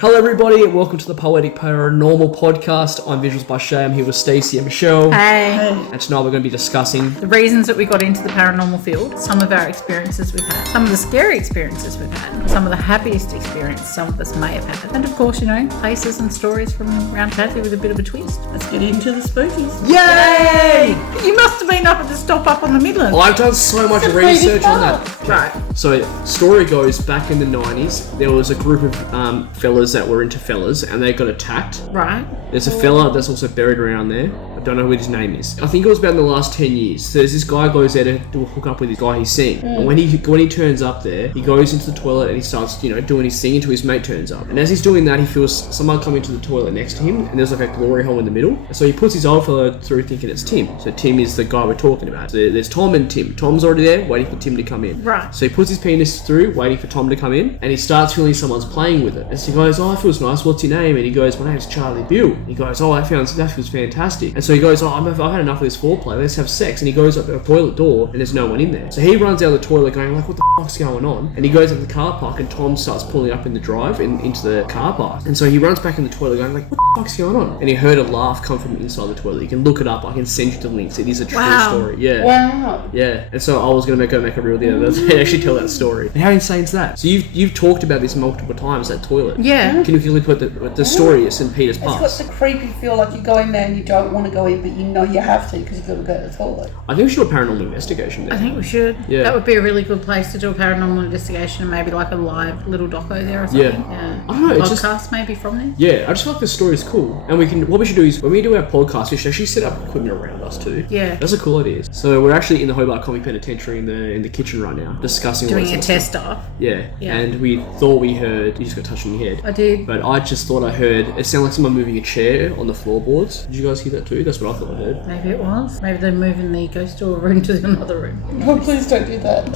Hello everybody and welcome to the Poetic Paranormal Podcast. I'm Visualsbyshea. I'm here with Stacey and Michelle. Hey. And tonight we're going to be discussing The reasons that we got into the paranormal field, some of our experiences we've had, some of the scary experiences we've had, some of the happiest experiences some of us may have had, and of course, places and stories from around Tassie with a bit of a twist. Let's get into the spookies. Yay! You must have been up at the stop up on the Midlands. I've done so much research on that. Right. So, story goes back in the 90s, there was a group of fellas that were into fellas and they got attacked. Right. There's a fella that's also buried around there. I don't know what his name is. I think it was about in the last 10 years. So there's this guy goes there to do a hook up with this guy he's seeing. And when he turns up there, he goes into the toilet and he starts, doing his thing until his mate turns up. And as he's doing that, he feels someone come into the toilet next to him and there's like a glory hole in the middle. And so he puts his old fella through thinking it's Tim. So Tim is the guy we're talking about. So there's Tom and Tim. Tom's already there, waiting for Tim to come in. Right. So he puts his penis through, waiting for Tom to come in, and he starts feeling someone's playing with it. And so he goes, "Oh, it feels nice. What's your name?" And he goes, "My name's Charlie Bill." And he goes, "Oh, that feels fantastic." And so he goes, "Oh, I've had enough of this foreplay. Let's have sex." And he goes up to a toilet door, and there's no one in there. So he runs out of the toilet, going like, "What the fuck's going on?" And he goes into the car park, and Tom starts pulling up in the drive into the car park. And so he runs back in the toilet, going like, "What the fuck's going on?" And he heard a laugh come from inside the toilet. You can look it up. I can send you the links. It is a true story. Yeah. Wow. Yeah. And so I was gonna make a reel the other day to actually tell that story. And how insane is that? So you've talked about this multiple times, that toilet. Yeah. Can you quickly put the story at St. Peter's Pass? It's got the creepy feel like you go in there and you don't want to go in, but you know you have to because you've got to go to the toilet. I think we should do a paranormal investigation there. I think we should. Yeah. That would be a really good place to do a paranormal investigation and maybe like a live little doco there or something. Yeah. I don't know, it's Podcast maybe from there. Yeah, I just feel like the story is cool. And what we should do is, when we do our podcast, we should actually set up equipment around us too. Yeah. That's a cool idea. So we're actually in the Hobart Comic Penitentiary in the kitchen right now, discussing Doing a test off. Yeah. Yeah. And we thought we heard, you just got touched on your head. I did. But I just thought I heard, it sounded like someone moving a chair on the floorboards. Did you guys hear that too? That's what I thought I heard. Maybe it was. Maybe they're moving the ghost door room to another room. Oh, please don't do that.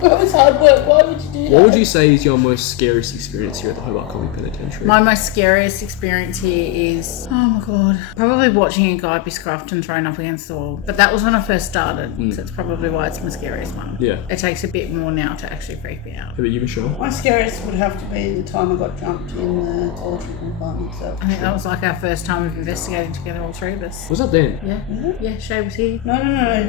That was hard work. Why would you do that? What would you say is your most scariest experience here at the Hobart Comic Penitentiary? My most scariest experience here is, oh my god, probably watching a guy be scruffed and thrown up against the wall. But that was when I first started, so it's probably why it's my scariest one. Yeah. It takes a bit more now to actually freak me out. How about you, Michelle? My scariest would have to be the time I got jumped in the toiletry compartment. So. I think that was like our first time of investigating together, all three of us. Was that then? Yeah. Yeah, Shay was here. No.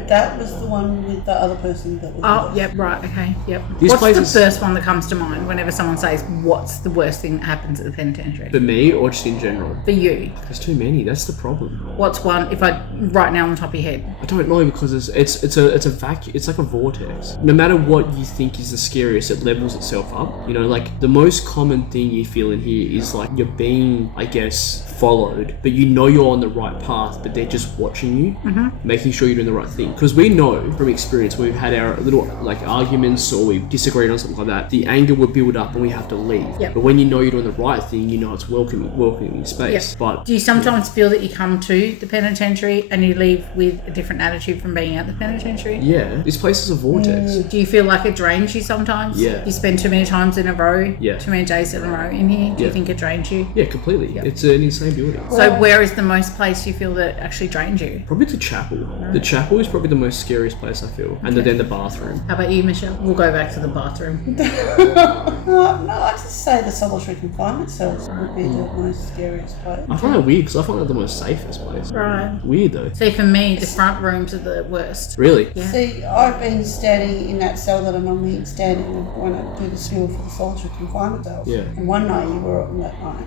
That was the one with the other person that was. Oh, yep, right, okay, yep. These What's places- the first one that comes to mind whenever someone says, what's the worst thing that happens at the penitentiary? For me, or just in general? For you. There's too many. That's the problem. What's one, if I, right now on the top of your head? I don't know, because it's a vacuum. It's like a vortex. No matter what you think is the scariest, it levels itself up. Like the most common thing you feel in here is like you're being, I guess, followed, but you're on the right path, but they're just watching you, making sure you're doing the right thing. Because we know from experience, we've had our little like arguments or we've disagreed on something like that, the anger will build up and we have to leave. Yep. But when you know you're doing the right thing, it's welcoming space. Yep. But do you sometimes feel that you come to the penitentiary and you leave with a different attitude from being at the penitentiary? yeah, this place is a vortex. Do you feel like it drains you sometimes? Yeah. You spend too many times in a row? Yeah. Too many days in a row in here? Do you think it drains you? Yeah, completely. Yep. It's an insane building. So where is the most place you feel that actually drains you? Probably the chapel. The chapel is probably the most scariest place I feel, and then the bathroom. How about you, Michelle? We'll go back to the bathroom. No, I'd just say the solitary confinement cells would be the most scariest place. I find that weird because I find that the most safest place. Right. Weird though. See, for me, the front rooms are the worst. Really? Yeah. See, I've been standing in that cell that I'm normally standing in when I do the spiel for the solitary confinement cells. Yeah. And one night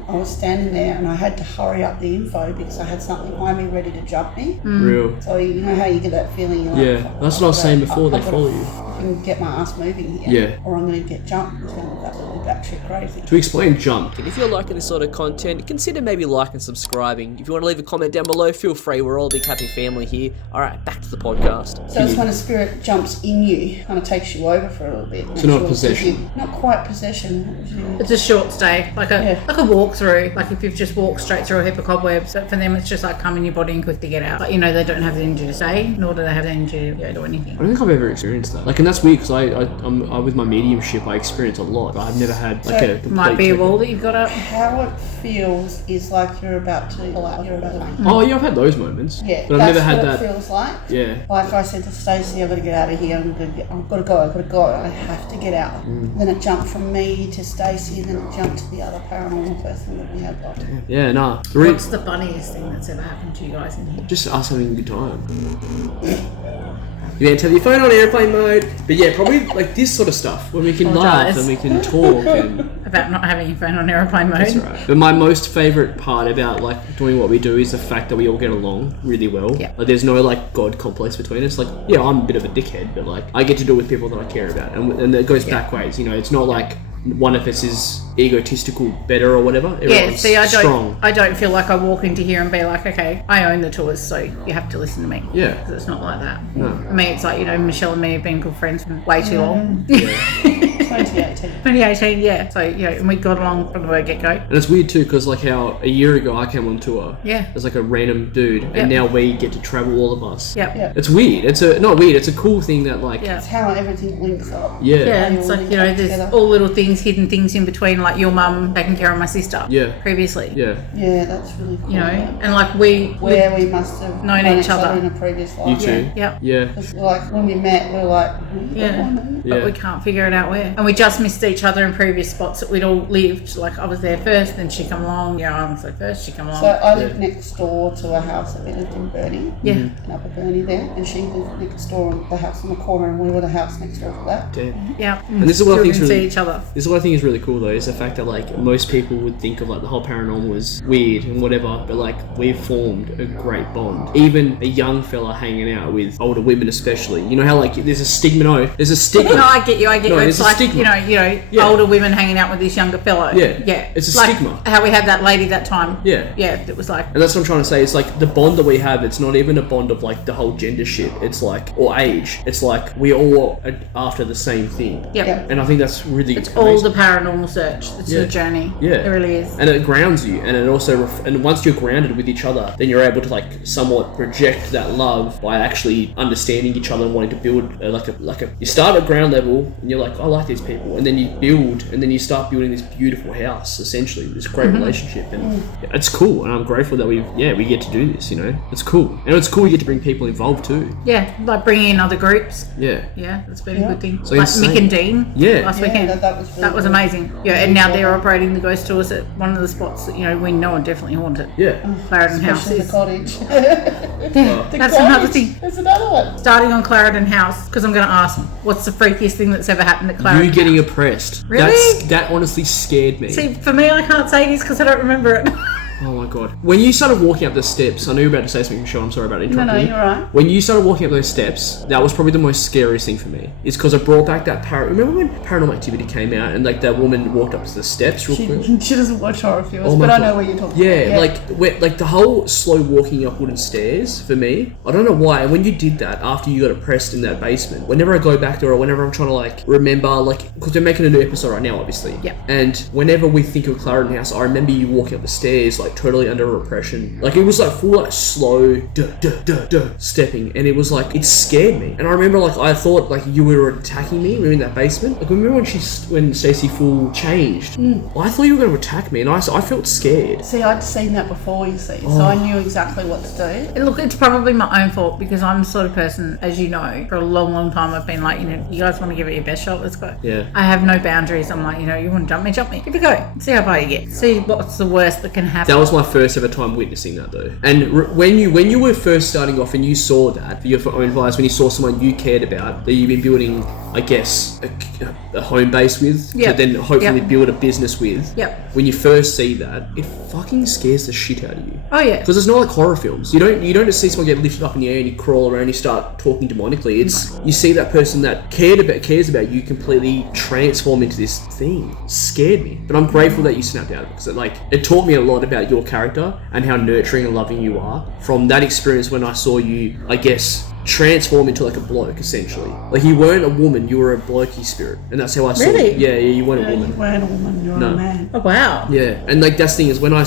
I was standing there and I had to hurry up the info because I had something behind me ready to jump me. Real. So you know how you get that feeling? You're like, Yeah, that's what I was saying before. They follow you. And get my ass moving here. Yeah. Or I'm going to get jumped. It's going to look absolutely batshit crazy. To explain jump. And if you're liking this sort of content, consider maybe liking and subscribing. If you want to leave a comment down below, feel free. We're all a big happy family here. Alright, back to the podcast. So it's when a spirit jumps in you, kind of takes you over for a little bit. So not possession. Not quite possession. It's a short stay, like a Yeah. walk through. Like if you've just walked straight through a heap of cobwebs, but for them it's just like come in your body and quickly get out. But they don't have the energy to stay, nor do they have the energy to go do anything. I don't think I've ever experienced that. And that's weird because I with my mediumship I experience a lot. But I've never had had like a complete Might be a check. wall that you've got up. How it feels is like you're about to pull out. You're about to. Oh yeah, I've had those moments. Yeah, but I've that's never had what that. it feels like. Yeah. Like I said to Stacey, I've got to get out of here. I've got to go. I have to get out. Then it jumped from me to Stacey, and then it jumped to the other paranormal person that we had. Like, Yeah, nah. What's the funniest thing that's ever happened to you guys in here? Just us having a good time. You have to have your phone on airplane mode. But yeah, probably like this sort of stuff when we can laugh Apologise. and we can talk and About not having your phone on aeroplane mode. that's right. But my most favourite part about like doing what we do is the fact that we all get along really well. Yeah. Like there's no like God complex between us. Like yeah, I'm a bit of a dickhead, but like I get to do it with people that I care about, and it goes back ways. You know, it's not like one of us is egotistical better or whatever. Everyone's See, strong. I don't feel like I walk into here and be like, okay, I own the tours, so you have to listen to me. Yeah. Because it's not like that. No. I mean, it's like, you know, Michelle and me have been good friends for way too long. 2018. 2018, yeah. So, you know, and we got along from the word get-go. And it's weird too, because like how a year ago I came on tour Yeah. as like a random dude, Yep. and now we get to travel all of us. Yep. Yeah. It's weird. It's not weird. It's a cool thing that like Yeah. It's how everything links up. yeah. Yeah, They it's all like, link you know, up there's together. all little things, hidden things in between, like your mum taking care of my sister. Yeah. Previously. Yeah. Yeah, that's really cool. You know, and like we where we must have known each other. in a previous life. You too. Yeah. Yeah. It's like when we met, we were like, Yeah. Yeah. But we can't figure it out where. And we just missed each other in previous spots that we'd all lived. Like I was there first, then she come along. Yeah, I was there first, she come along. So I lived next door to a house that we lived in Burnie, yeah. in Upper Burnie there, and she lived next door on the house on the corner, and we were the house next door to that. Damn. Yeah. And this is what I Still think is didn't really see each other. This is what I think is really cool though, is the fact that like most people would think of like the whole paranormal as weird and whatever, but like we've formed a great bond. Even a young fella hanging out with older women especially. You know how like there's a stigma, there's a stigma. No, I get you. No, It's there's a like stigma. you know, Yeah. older women hanging out with this younger fellow. Yeah. Yeah. It's a like stigma. How we had that lady that time. Yeah. Yeah. It was like And that's what I'm trying to say. It's like the bond that we have, it's not even a bond of like the whole gender shit. It's like, or age. It's like we all are after the same thing. Yep. Yeah. And I think that's really It's amazing. all the paranormal search. It's Yeah. a journey. Yeah. It really is. And it grounds you, and it also and once you're grounded with each other, then you're able to like somewhat project that love by actually understanding each other and wanting to build like a you start at ground level and you're like, I like these people, and then you build, and then you start building this beautiful house, essentially this great relationship, and it's cool, and I'm grateful that we get to do this. You know, it's cool, and it's cool you get to bring people involved too. Yeah. Like bringing in other groups. Yeah. Yeah. That's been a Yeah. good thing. So like insane. Mick and Dean. Yeah. Last Yeah, weekend. that was really That was cool. amazing. Yeah. And now they're operating the ghost tours at one of the spots that, you know, we know are definitely haunted. Yeah. Clarendon House Especially the is. cottage. Yeah, The that's cottage. another thing. There's another one. Starting on Clarendon House, because I'm going to ask, what's the freakiest thing that's ever happened at Clarendon You getting House? oppressed. Really? That honestly scared me. See, for me, I can't say this because I don't remember it. Oh my god. When you started walking up the steps, I know you were about to say something, Michelle, I'm sorry about interrupting you. you're right. When you started walking up those steps, that was probably the most scariest thing for me. It's because it brought back that remember when Paranormal Activity came out and like that woman walked up to the steps real quick? She doesn't watch horror films, Oh my but I God. know what you're talking Yeah, about. like the whole slow walking up wooden stairs for me, I don't know why. And when you did that after you got oppressed in that basement, whenever I go back there or whenever I'm trying to like remember, like, because they're making a new episode right now, obviously. Yeah. And whenever we think of Clarendon House, I remember you walking up the stairs like totally under repression. Like it was like full like slow stepping, and it was like it scared me. And I remember like I thought like you were attacking me. We were in that basement. Like remember when Stacey Full changed? I thought you were going to attack me, and I felt scared. See, I'd seen that before, you see, so I knew exactly what to do. Look, it's probably my own fault because I'm the sort of person, as you know, for a long time I've been like, you know, you guys want to give it your best shot, let's go. Yeah. I have no boundaries. I'm like, you know, you want to jump me. Give it a go. See how far you get. See what's the worst that can happen. That was my first ever time witnessing that though. And when you were first starting off and you saw that for your own advice, when you saw someone you cared about that you've been building, I guess, a home base with, Yep. to then hopefully Yep. build a business with. Yep. When you first see that, it fucking scares the shit out of you. Oh yeah. Because it's not like horror films. You don't just see someone get lifted up in the air and you crawl around and you start talking demonically. It's you see that person that cares about you completely transform into this thing. It scared me. But I'm grateful that you snapped out of it because it taught me a lot about your character and how nurturing and loving you are. From that experience when I saw you, I guess, transform into like a bloke essentially. Like you weren't a woman, you were a blokey spirit, and that's how I saw Really? it. Yeah, you weren't a You woman. weren't a woman, you're No. a man. Oh, wow. Yeah, and like that's the thing is when I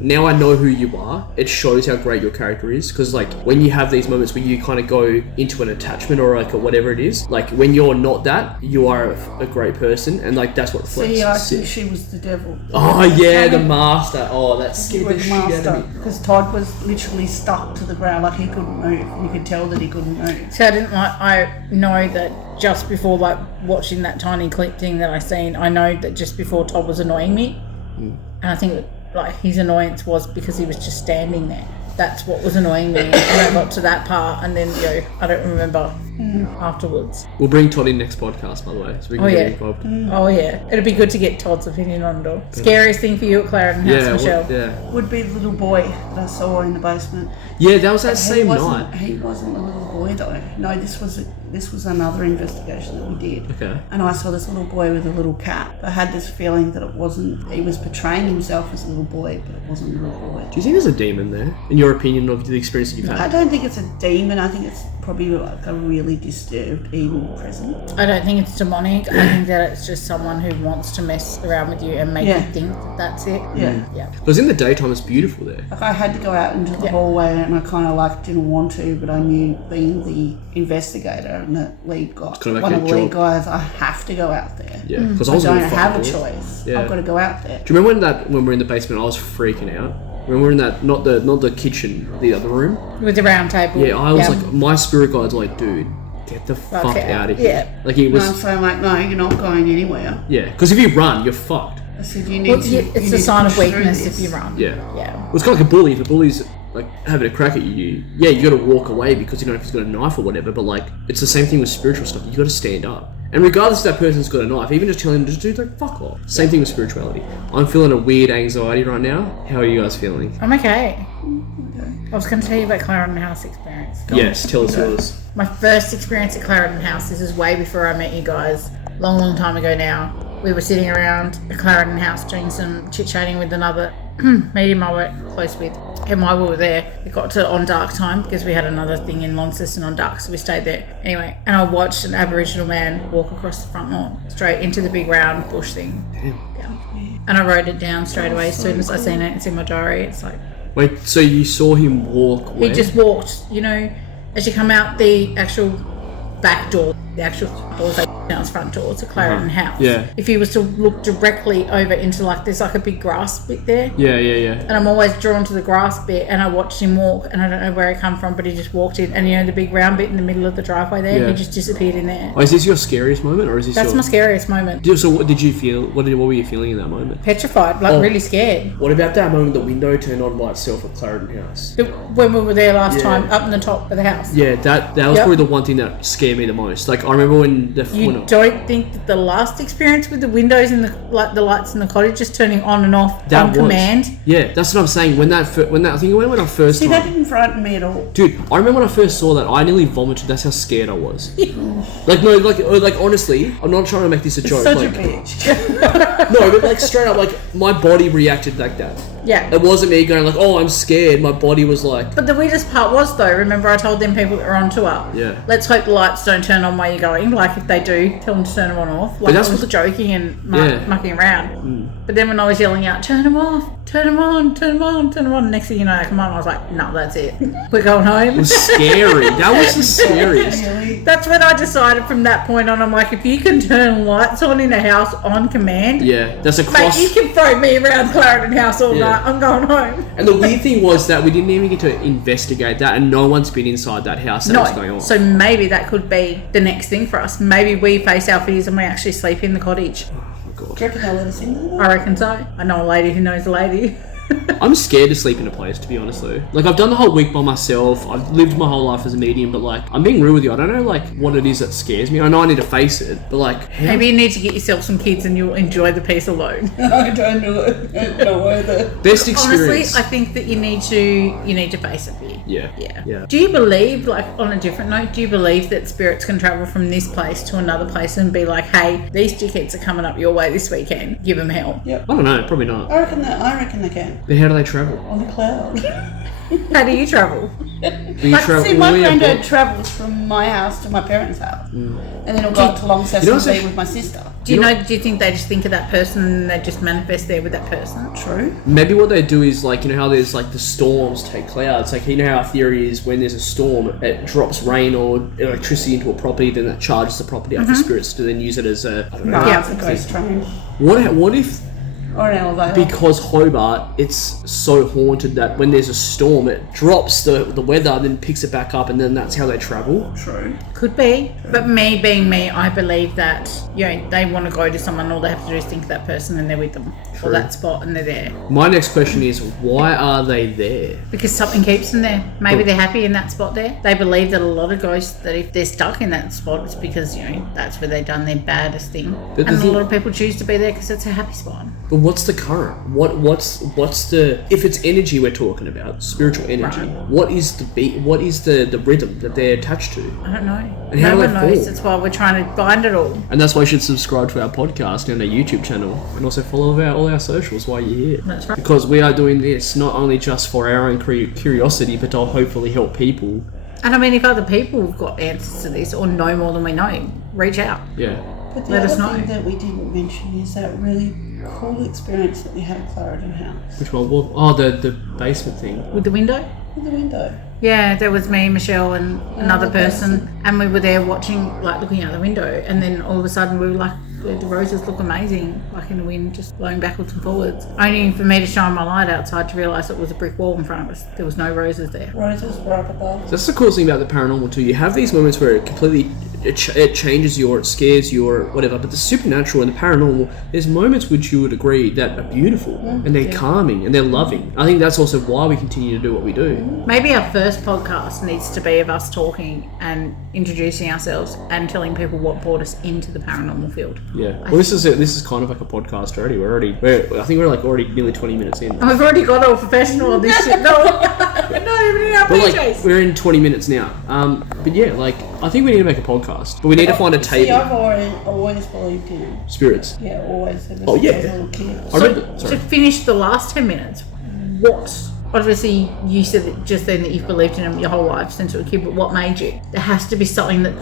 now I know who you are, it shows how great your character is, because like when you have these moments where you kind of go into an attachment or like whatever it is, like when you're not that, you are a great person, and like that's what reflects. See, I think she was the devil. Oh yeah, the master. Oh, that scared the The shit out master, of me. because Todd was literally stuck to the ground, like he couldn't move. You could tell that he couldn't move. So I know that just before like watching that tiny clip thing that I seen, I know that just before Todd was annoying me, and I think that, like his annoyance was because he was just standing there. That's what was annoying me, and I got to that part, and then I don't remember afterwards. We'll bring Todd in next podcast, by the way, so we can get involved. Oh yeah, it'd be good to get Todd's opinion on it all. Scariest thing for you at Clarendon House, Yeah, Michelle? yeah, Would be the little boy that I saw in the basement. yeah. That was that same night. He wasn't a little boy though. No, this was another investigation that we did. Okay. And I saw this little boy with a little cat. I had this feeling that he was portraying himself as a little boy, but it wasn't a little boy. Do you think there's a demon there? In your opinion of the experience that you've I had? don't think it's a demon. I think it's probably like a really disturbed evil presence. I don't think it's demonic. I think that it's just someone who wants to mess around with you and make you think that that's it. Yeah. Yeah. Because in the daytime, it's beautiful there. Like I had to go out into the hallway, and I kind of like didn't want to, but I knew being the investigator and the lead guy, kind of like one your of the lead job. guys, I have to go out there. Yeah, because I don't have a choice. Yeah. I've got to go out there. Do you remember when we were in the basement? I was freaking out. When we were in that, not the kitchen, the other room. With the round table. Yeah, I was like, my spirit guide's like, dude, get the fuck out. out of here. Yeah. Like it And was. so I'm like, no, you're not going anywhere. Yeah, because if you run, you're fucked. I said, you need Well, to. yeah, you it's need a to sign of push through weakness this. if you run. Yeah. Yeah. Well, it's kind of like a bully. If a bully's like having a crack at you, yeah, you got to walk away because you don't know if he's got a knife or whatever. But like, it's the same thing with spiritual stuff. You got to stand up. And regardless if that person's got a knife, even just telling them to do like fuck off. Same thing with spirituality. I'm feeling a weird anxiety right now. How are you guys feeling? I'm okay. I was going to tell you about Clarendon House experience. Yes, tell us yours. My first experience at Clarendon House, this is way before I met you guys, long time ago now. We were sitting around the Clarendon House doing some chit-chatting with another medium I work close with. And while we were there, it got to on dark time because we had another thing in Launceston on dark, so we stayed there. Anyway, and I watched an Aboriginal man walk across the front lawn, straight into the big round bush thing. Damn. Yeah. And I wrote it down straight away as soon as I seen it. It's in my diary. It's like, Wait, so you saw him walk he where? just walked, as you come out the actual back door, the actual doors they now it's front door to Clarendon House. Yeah. If you was to look directly over into there's like a big grass bit there. Yeah. And I'm always drawn to the grass bit, and I watched him walk, and I don't know where he come from, but he just walked in, and the big round bit in the middle of the driveway there, Yeah. he just disappeared in there. Oh, is this your scariest moment, or is this That's your... my scariest moment. So what did you feel? What were you feeling in that moment? Petrified, really scared. What about that moment the window turned on by itself at Clarendon House? When we were there last Yeah. time, up in the top of the house. Yeah, that was probably the one thing that scared me the most. Like I remember when You don't think that the last experience with the windows and the lights in the cottage just turning on and off on command? Yeah, that's what I'm saying. When I think when I first See, that time, didn't frighten me at all. dude, I remember when I first saw that, I nearly vomited. That's how scared I was. Like honestly, I'm not trying to make this a joke. Such like, a bitch. no, but like straight up, like my body reacted like that. Yeah. It wasn't me going like, oh, I'm scared. My body was like, But the weirdest part was though, remember I told them people that were on tour, Yeah. let's hope the lights don't turn on while you're going. Like if they do, tell them to turn them on off. Like that's I was what joking and Yeah. mucking around. But then when I was yelling out, turn them off, turn them on, turn them on, turn them on, next thing you know, they come on, I was like, no, that's it. We're going home. it was scary. That was the scariest. Really? That's when I decided from that point on, I'm like, if you can turn lights on in a house on command, Yeah, that's a mate, cross. you can throw me around Clarendon House all Yeah. night. I'm going home. And the weird thing was that we didn't even get to investigate that, and no one's been inside that house that was going on. So maybe that could be the next thing for us. Maybe we face our fears and we actually sleep in the cottage. Oh my god. Do you reckon they'll let us in there? I reckon so. I know a lady who knows a lady. I'm scared to sleep in a place, to be honest though. Like I've done the whole week by myself. I've lived my whole life as a medium, but like I'm being real with you. I don't know like what it is that scares me. I know I need to face it, but like how? Maybe you need to get yourself some kids and you'll enjoy the peace alone. I don't know either. Best experience. Honestly, I think that you need to face it. Yeah. Do you believe, like on a different note, do you believe that spirits can travel from this place to another place and be like, hey, these dickheads are coming up your way this weekend, give them hell? Yep. I don't know. Probably not. I reckon they can. But how do they travel? On a cloud. How do you travel? See, my granddad travels from my house to my parents' house, and then he'll go to Launceston and be with my sister. Do you think they just think of that person and they just manifest there with that person? True. Maybe what they do is like, you know how there's like the storms take clouds. Like, you know how our theory is when there's a storm, it drops rain or electricity into a property, then that charges the property up for spirits to then use it as a, I don't know. Yeah, it's a ghost train. What if Or an elevator. because Hobart, it's so haunted that when there's a storm, it drops the weather, then picks it back up, and then that's how they travel. True. Could be. But me being me, I believe that, they want to go to someone, all they have to do is think of that person and they're with them. Or that spot and they're there. My next question is, why are they there? Because something keeps them there. Maybe they're happy in that spot there. They believe that a lot of ghosts, that if they're stuck in that spot, it's because, that's where they've done their baddest thing. But and a lot of people choose to be there because it's a happy spot. But what's the current? What's the, if it's energy we're talking about, spiritual energy, Right. what is the beat? What is the rhythm that they're attached to? I don't know. And how No do one they knows. fall? That's why we're trying to find it all. And that's why you should subscribe to our podcast and our YouTube channel, and also follow all our socials while you're here. That's right. Because we are doing this not only just for our own curiosity, but to hopefully help people. And I mean, if other people have got answers to this or know more than we know, reach out. Yeah. But the Let us other know. thing that we didn't mention is that really cool experience that we had at Clarendon House. Which one? Well, oh, the basement thing. With the window? With the window. Yeah, there was me, Michelle, and another Another person, and we were there watching, looking out the window, and then all of a sudden we were like, the roses look amazing, like in the wind, just blowing backwards and forwards. Only for me to shine my light outside to realise it was a brick wall in front of us. There was no roses there. Roses were up above. That's the cool thing about the paranormal too. You have these moments where it completely it changes you or it scares you or whatever. But the supernatural and the paranormal, there's moments which you would agree that are beautiful and they're calming and they're loving. I think that's also why we continue to do what we do. Maybe our first podcast needs to be of us talking and introducing ourselves and telling people what brought us into the paranormal field. Yeah. Well, this is kind of like a podcast already. I think we're already nearly 20 minutes in. And we've already got all professional on this shit. No, we're not even in our But PJs. we're in 20 minutes now. But yeah, I think we need to make a podcast. But we need to find a See, table. I've always believed in Spirits. Yeah, always. Ever Oh, since yeah. I was a little kid. I remember. To Sorry. finish the last 10 minutes, what? Obviously, you said that just then that you've believed in them your whole life since you were a kid, but what made you? There has to be something that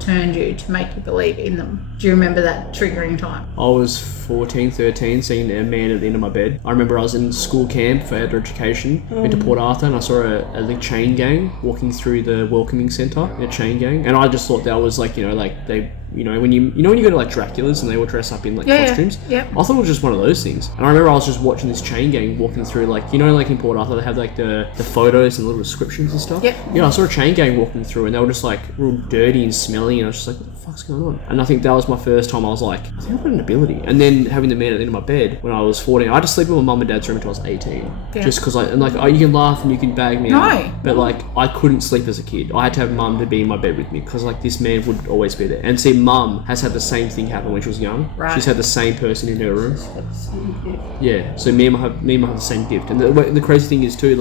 turned you to make you believe in them. Do you remember that triggering time? I was 14, 13, seeing a man at the end of my bed. I remember I was in school camp for outdoor education, went to Port Arthur, and I saw a chain gang walking through the welcoming centre in a chain gang, and I just thought that was they. When you go to Dracula's and they all dress up in costumes. Yeah. I thought it was just one of those things. And I remember I was just watching this chain gang walking through in Port Arthur they have the photos and little descriptions and stuff. Yep. Yeah, I saw a chain gang walking through and they were just real dirty and smelly, and I was just like, what the fuck's going on? And I think that was my first time I was like, I think I've got an ability. And then having the man at the end of my bed when I was 14, I had to sleep in my mum and dad's room until I was 18. Yeah. Just because you can laugh and you can bag me No. out. But I couldn't sleep as a kid. I had to have mum to be in my bed with me because this man would always be there. And see, mum has had the same thing happen when she was young. Right. She's had the same person in her room. Got the same gift. Yeah, so me and mum have the same gift. And the crazy thing is too,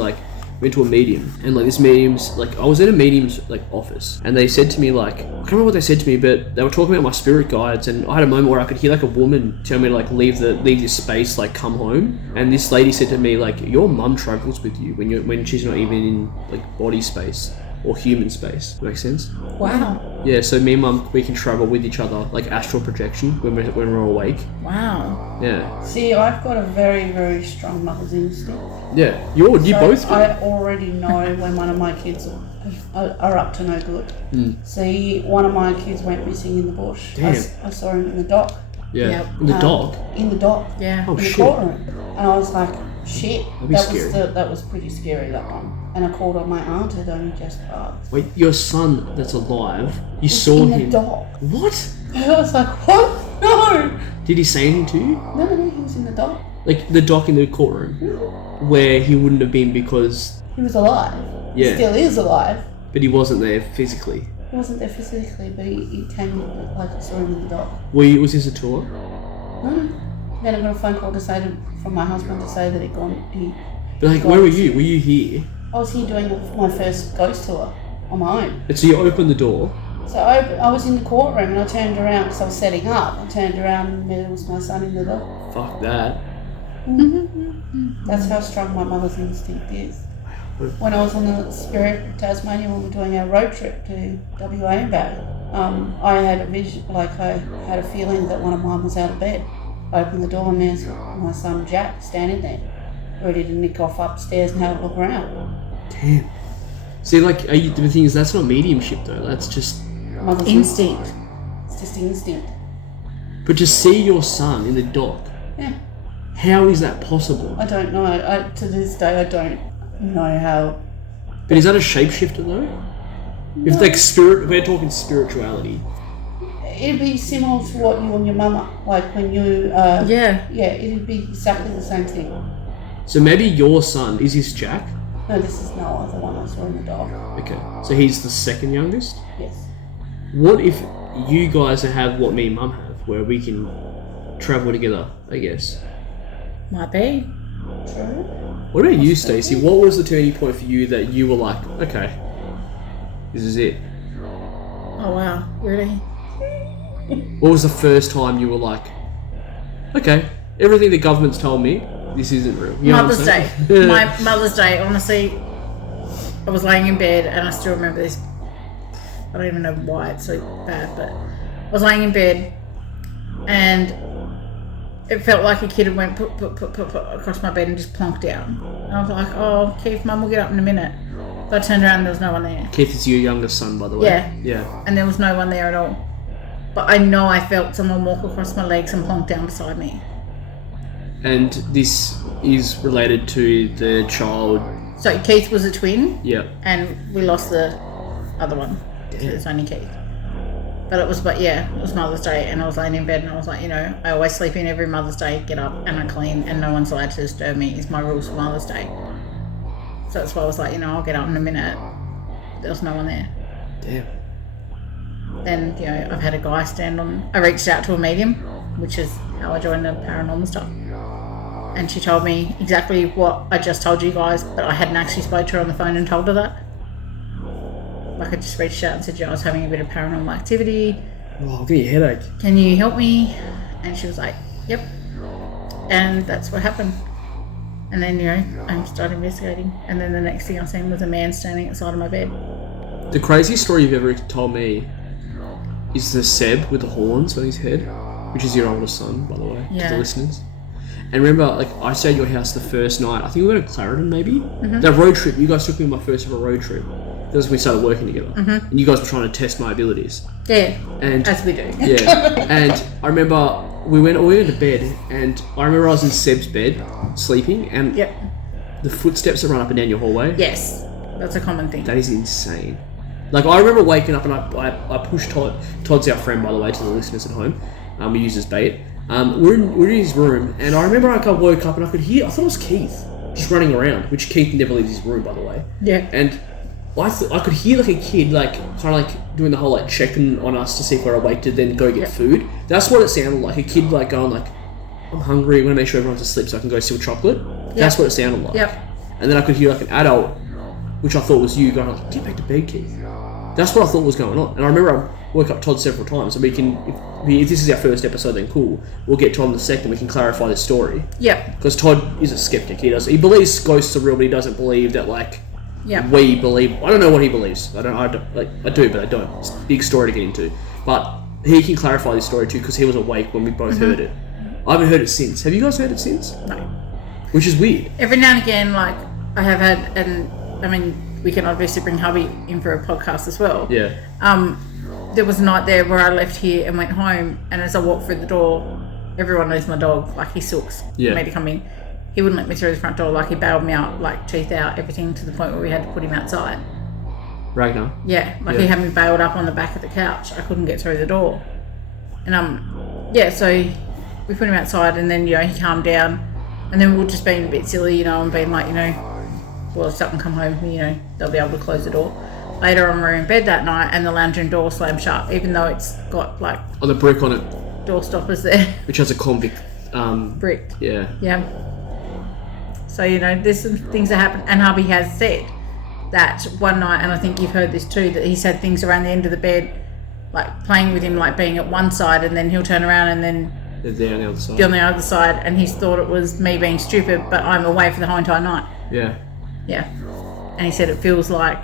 went to a medium, and this medium's I was in a medium's office, and they said to me I can't remember what they said to me, but they were talking about my spirit guides, and I had a moment where I could hear a woman tell me to leave this space, come home. And this lady said to me your mum travels with you when she's not even in body space or human space. Makes sense? Wow. Yeah, so me and mum, we can travel with each other astral projection when we're awake. Wow. Yeah. See, I've got a very, very strong mother's instinct. Yeah. You both do. I already know when one of my kids are up to no good. See, one of my kids went missing in the bush. Damn. I saw him in the dock. Yeah. Yep. In the dog. In the dock. Yeah. Oh In the shit. courtroom. And I was like, shit. That'd be scary. That was pretty scary, that one. And I called on my aunt who'd only just passed. Wait, your son that's alive, you saw in him. the dock. What? And I was like, what? No! Did he say anything to you? No, he was in the dock. The dock in the courtroom, where he wouldn't have been because, He was alive. Yeah. He still is alive. but he wasn't there physically. He wasn't there physically, but he came I saw him in the dock. Was this a tour? No. Then I got a phone call from my husband to say that he'd gone. But where were you? Were you here? I was here doing my first ghost tour on my own. And so you opened the door. So I was in the courtroom and I turned around because I was setting up. I turned around and there was my son in the dock. Fuck that. That's how strong my mother's instinct is. When I was on the Spirit of Tasmania when we were doing our road trip to WA and back, I had a vision, I had a feeling that one of mine was out of bed. I opened the door and there's my son Jack standing there, ready to nick off upstairs and have a look around. Damn. See, the thing is, that's not mediumship though. That's just Mother's Instinct. It's just instinct. But to see your son in the dock, Yeah. how is that possible? I don't know. To this day, I don't know how. But is that a shapeshifter though? If we're talking spirituality. It'd be similar to what you and your mama, like when you. Yeah. Yeah, it'd be exactly the same thing. So maybe your son, is this Jack? No, this is Noah, the one I saw in the dog. Okay, so he's the second youngest? Yes. What if you guys have what me and Mum have, where we can travel together, I guess? Might be. True. What about you, Stacey? What was the turning point for you that you were like, okay, this is it? Oh wow, really? What was the first time you were like, okay, everything the government's told me, this isn't real? You know Mother's what I'm Day. saying? My Mother's Day, honestly, I was laying in bed and I still remember this. I don't even know why it's so bad, but I was laying in bed and it felt like a kid had went put across my bed and just plonked down. And I was like, oh, Keith, Mum will get up in a minute. But I turned around and there was no one there. Keith is your youngest son, by the way. Yeah. Yeah. And there was no one there at all. But I know I felt someone walk across my legs and plonk down beside me. And this is related to the child. So Keith was a twin. Yeah. And we lost the other one. So it's only Keith. But it was Mother's Day and I was laying in bed and I was like, I always sleep in every Mother's Day, get up and I clean and no one's allowed to disturb me. It's my rules for Mother's Day. So that's why I was like, I'll get up in a minute. There was no one there. Damn. Then, I've had a guy I reached out to a medium, which is how I joined the paranormal stuff. And she told me exactly what I just told you guys, but I hadn't actually spoke to her on the phone and told her that. Like I just reached out and said, I was having a bit of paranormal activity. Oh, I'll give you a headache. Can you help me? And she was like, yep. And that's what happened. And then, I started investigating. And then the next thing I seen was a man standing outside of my bed. The craziest story you've ever told me is the Seb with the horns on his head, which is your oldest son, by the way, to the listeners. And remember, I stayed at your house the first night. I think we went to Clarendon, maybe? Mm-hmm. That road trip, you guys took me on my first ever road trip. That was when we started working together. Mm-hmm. And you guys were trying to test my abilities. Yeah, and, as we do. Yeah. And I remember we went to bed, and I remember I was in Seb's bed, sleeping, and the footsteps that run up and down your hallway. Yes, that's a common thing. That is insane. I remember waking up and I pushed Todd. Todd's our friend, by the way, to the listeners at home. We use his bait. We're in his room, and I remember I woke up and I could hear, I thought it was Keith just running around, which Keith never leaves his room, by the way. Yeah. And I could hear a kid kind of doing the whole checking on us to see if we're awake to then go get food. That's what it sounded like. A kid going I'm hungry, I want to make sure everyone's asleep so I can go steal chocolate. Yep. That's what it sounded like. Yep. And then I could hear an adult, which I thought was you, going get back to bed, Keith. That's what I thought was going on. And I remember I woke up Todd several times. So we can, if this is our first episode, then cool. We'll get Todd in a second. We can clarify this story. Yeah. Because Todd is a skeptic. He believes ghosts are real, but he doesn't believe that we believe. I don't know what he believes. I do, but I don't. It's a big story to get into. But he can clarify this story too because he was awake when we both heard it. I haven't heard it since. Have you guys heard it since? No. Which is weird. Every now and again, I have had, and I mean, we can obviously bring hubby in for a podcast as well. Yeah. There was a night there where I left here and went home, and as I walked through the door, everyone knows my dog, he sooks for me to come in. He wouldn't let me through the front door, he bailed me out, teeth out, everything, to the point where we had to put him outside. Ragnar? Yeah, he had me bailed up on the back of the couch. I couldn't get through the door. And so we put him outside, and then, he calmed down, and then we were just being a bit silly, and being well, if something come home, they'll be able to close the door. Later on, we were in bed that night, and the lounge room door slammed shut, even though it's got the brick on it. Door stoppers there. Which has a convict brick. Yeah. Yeah. So, there's some things that happen, and hubby has said that one night, and I think you've heard this too, that he's had things around the end of the bed, playing with him, being at one side, and then he'll turn around and then they're on the other side. They're on the other side, and he's thought it was me being stupid, but I'm away for the whole entire night. Yeah. Yeah. And he said it feels like,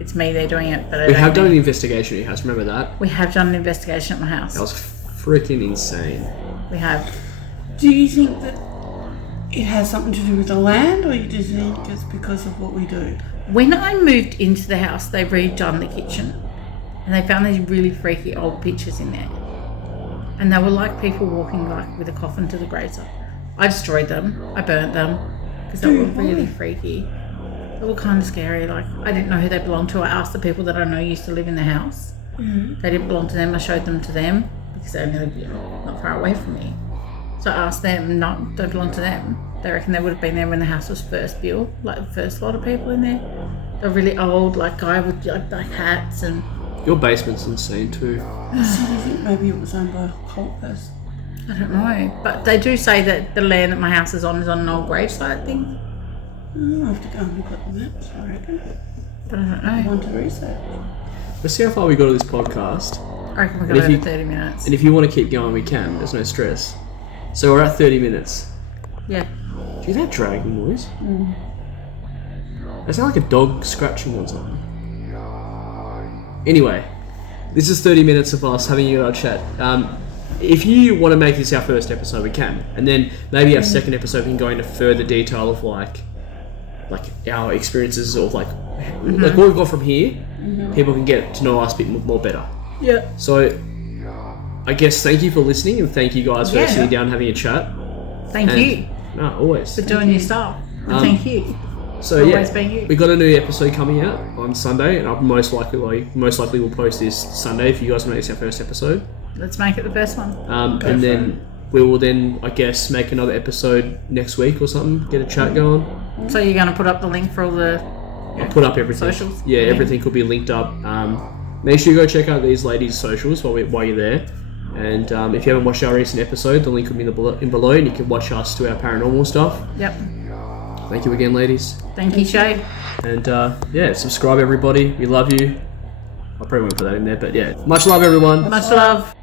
it's me they're doing it, but We have done an investigation at your house, remember that? We have done an investigation at my house. That was freaking insane. We have. Do you think that it has something to do with the land, or you just think it's because of what we do? When I moved into the house, they redone the kitchen. And they found these really freaky old pictures in there. And they were like people walking like with a coffin to the gravesite. I destroyed them. I burnt them. Because they were really freaky. They were kind of scary. Like, I didn't know who they belonged to. I asked the people that I know used to live in the house. Mm-hmm. They didn't belong to them. I showed them to them. Because they only lived not far away from me. So I asked them, don't belong to them. They reckon they would have been there when the house was first built. Like the first lot of people in there. They're really old, like guy with like black hats and... Your basement's insane too. So do you think maybe it was owned by a cult person? I don't know. But they do say that the land that my house is on an old gravesite thing. I'll have to go and look at the maps, I reckon. But I don't I know. want to research. Let's see how far we got of this podcast. I reckon we And got if over 30 minutes. And if you want to keep going, we can. There's no stress. So we're at 30 minutes. Yeah. Do you hear that dragging noise? It sounds like a dog scratching on something. Anyway, this is 30 minutes of us having a chat. If you want to make this our first episode, we can. And then maybe our second episode we can go into further detail of like our experiences or like what we've got from here. People can get to know us a bit more better. Yeah. So I guess thank you for listening and thank you guys for sitting down and having a chat. Thank you No, always. for doing your stuff. And thank you. So Always being you. we got a new episode coming out on Sunday, and I'll most likely will post this Sunday if you guys want to make this our first episode. Let's make it the first one. And then we will I guess make another episode next week or something. Get a chat going. So you're going to put up the link for all the... I'll put up everything. Socials? Yeah, everything could be linked up. Make sure you go check out these ladies' socials while you're there. And if you haven't watched our recent episode, the link will be in below, and you can watch us do our paranormal stuff. Yep. Thank you again, ladies. Thank you, Shay. And subscribe everybody. We love you. I probably won't put that in there, but yeah. Much love, everyone. Much love.